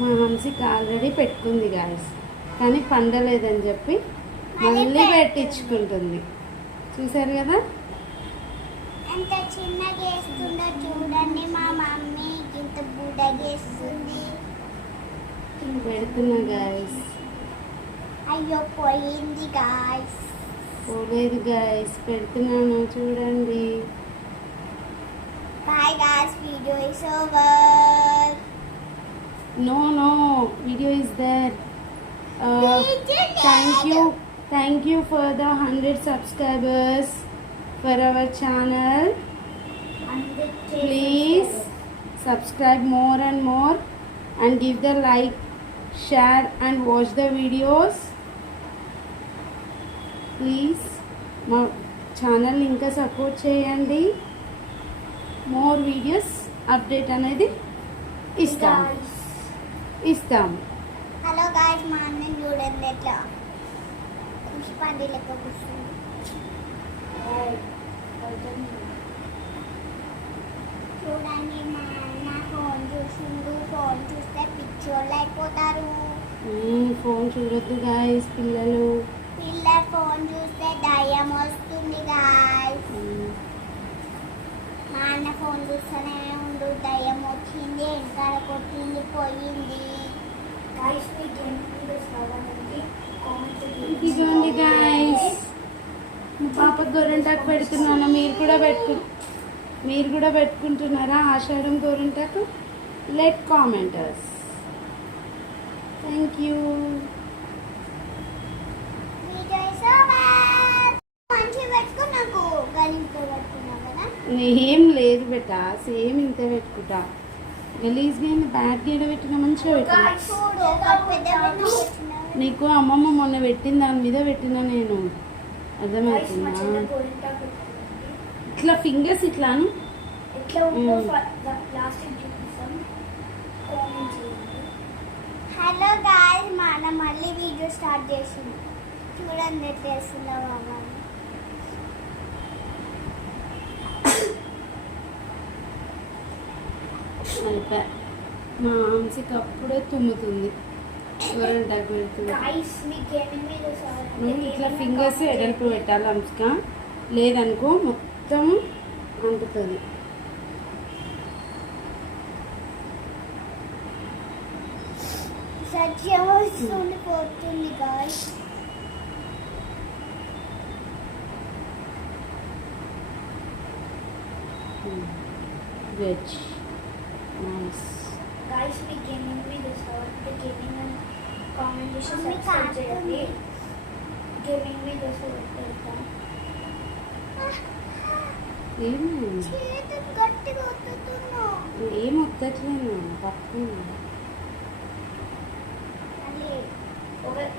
మా హంసికి ఆల్రెడీ పెట్టుకుంది గాయస్, కానీ పండలేదని చెప్పి మళ్ళీ పెట్టించుకుంటుంది. చూసారు కదా ఎంత చిన్నగా వేస్తుందో చూడండి. మా మమ్మీ ఇంత బుడ్డగా వేస్తుంది. పెడుతున్నా గాయస్. అయ్యో పోయింది గాయస్. పోలేదు గాయస్, పెడుతున్నాను చూడండి. Bye guys, video is over. No, video is there. Thank you for the 100 subscribers for our channel. Please subscribe more and more and give the like, share and watch the videos. Please మా channel ఇంకా support చేయండి. More videos update అనేది ఇస్తాం. Hello guys, మా అన్నని చూడండి ఎట్లా పుష్పాండి లెక్క కూర్చుంది. చూడండి మా అన్న ఫోన్ చూసిండు. ఫోన్ చూస్తే పిచ్చోళ్ళు అయిపోతారు. ఫోన్ చూడొద్దు గాయ్స్, పిల్లలు ఫోన్ చూస్తే దయ్యం వస్తుంది గాయ్స్. మా అన్న ఫోన్ చూస్తూనే ఉండు, దయ్యం వచ్చింది, వెనకాల కొట్టింది, పోయింది. ఇదిగోండి గాయ్స్, మా పాప గోరింటాకు పెడుతున్నాను. మీరు కూడా పెట్టుకుంటున్నారా ఆషాఢం గోరింటాకు? Let commenters. Thank you. ఏం లేదు బెట్ట, సేమ్ ఇంతే పెట్టుకుంటా. గలీజ్గా బ్యాగ్ గీడ పెట్టిన మంచిగా పెట్టిన. నీకు అమ్మమ్మ మొన్న పెట్టిన దాని మీద పెట్టిన నేను. అర్థమవుతుందా? ఇట్లా ఫింగర్స్ ఇట్లాను. హలో గాయ్స్, మనం మళ్ళీ వీడియో స్టార్ట్ చేసింది. చూడండి ఎట్లా వేస్తుందా అమ్మ. అయిపోయా. మా హంసికి అప్పుడే తుమ్ముతుంది. గోరింటాకు పెడుతుంది. నువ్వు ఇట్లా ఫింగర్స్ ఎడల్పు పెట్టాలి హంసిక, లేదనుకో మొత్తం అంటుతుంది. సత్యం వస్తుంది, పోతుంది గాయ్స్. వెజ్ నైస్ గాయ్స్, మీ గేమింగ్ వీడియోస్ కావాలంటే గేమింగ్ అని కామెంట్ చేసి సబ్స్క్రైబ్ చేయండి. గేమింగ్ వీడియోస్ పెడతాం. గట్టిగా వస్తున్నావు. ఏం వద్దట్లేను పప్పు.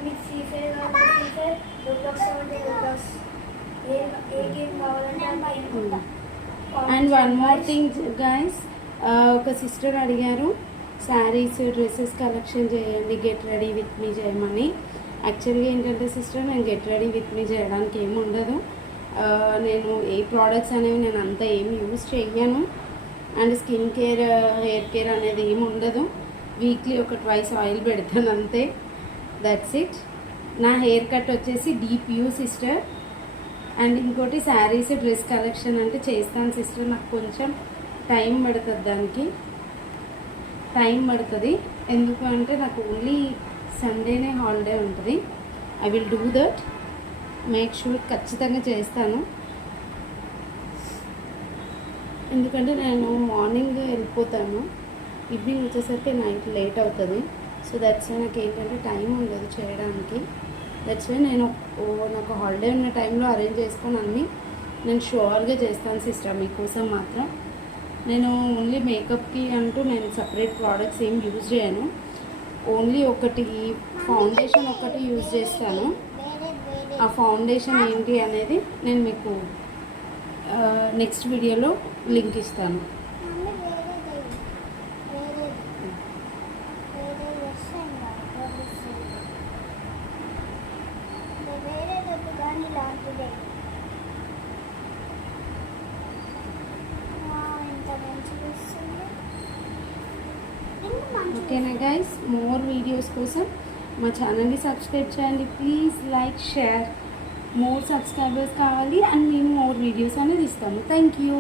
మీకు ఫ్రీ ఫైర్ కావాలంటే రోబ్లాక్స్ కావాలంటే రోబ్లాక్స్, ఏ గేమ్ కావాలంటే and one more thing guys, ఒక సిస్టర్ అడిగారు శారీస్ డ్రెస్సెస్ కలెక్షన్ చేయండి, గెట్ రెడీ విత్ మీ చేయమని. యాక్చువల్గా ఏంటంటే సిస్టర్, నేను గెట్ రెడీ విత్ మీ చేయడానికి ఏమి ఉండదు. నేను ఏ ప్రోడక్ట్స్ అనేవి నేను అంతా ఏమి యూజ్ చేయను. And skin care, hair care అనేది ఏమి ఉండదు. వీక్లీ ఒక ట్వైస్ ఆయిల్ పెడతాను అంతే. That's it. నా హెయిర్ కట్ వచ్చేసి డీప్ యూ సిస్టర్. అండ్ ఇంకోటి శారీస్ డ్రెస్ కలెక్షన్ అంటే చేస్తాను సిస్టర్, నాకు కొంచెం టైం పడుతుంది. దానికి టైం పడుతుంది. ఎందుకు అంటే నాకు ఓన్లీ సండేనే హాలిడే ఉంటుంది. I will do that, make sure ఖచ్చితంగా చేస్తాను. ఎందుకంటే నేను మార్నింగ్ వెళ్ళిపోతాను, ఈవినింగ్ వచ్చేసరికి నైట్ లేట్ అవుతుంది. సో దట్స్ వై నాకు ఏంటంటే టైం ఉండదు చేయడానికి. దట్స్ వై నేను నాకు హాలిడే ఉన్న టైంలో అరేంజ్ చేసుకొని అన్నీ నేను షూర్గా చేస్తాను సిస్టర్. మీకోసం మాత్రం నేను ఓన్లీ మేకప్కి అంటూ నేను సపరేట్ ప్రోడక్ట్స్ ఏం యూజ్ చేయను. ఓన్లీ ఒకటి ఫౌండేషన్ ఒకటి యూజ్ చేస్తాను. ఆ ఫౌండేషన్ ఏంటి అనేది నేను మీకు నెక్స్ట్ వీడియోలో లింక్ ఇస్తాను. ఓకేనా గైస్, మోర్ వీడియోస్ కోసం మా ఛానల్ని సబ్స్క్రైబ్ చేయండి please, like share. More subscribers కావాలి అండ్ మేము మోర్ వీడియోస్ అనేది ఇస్తాము. Thank you.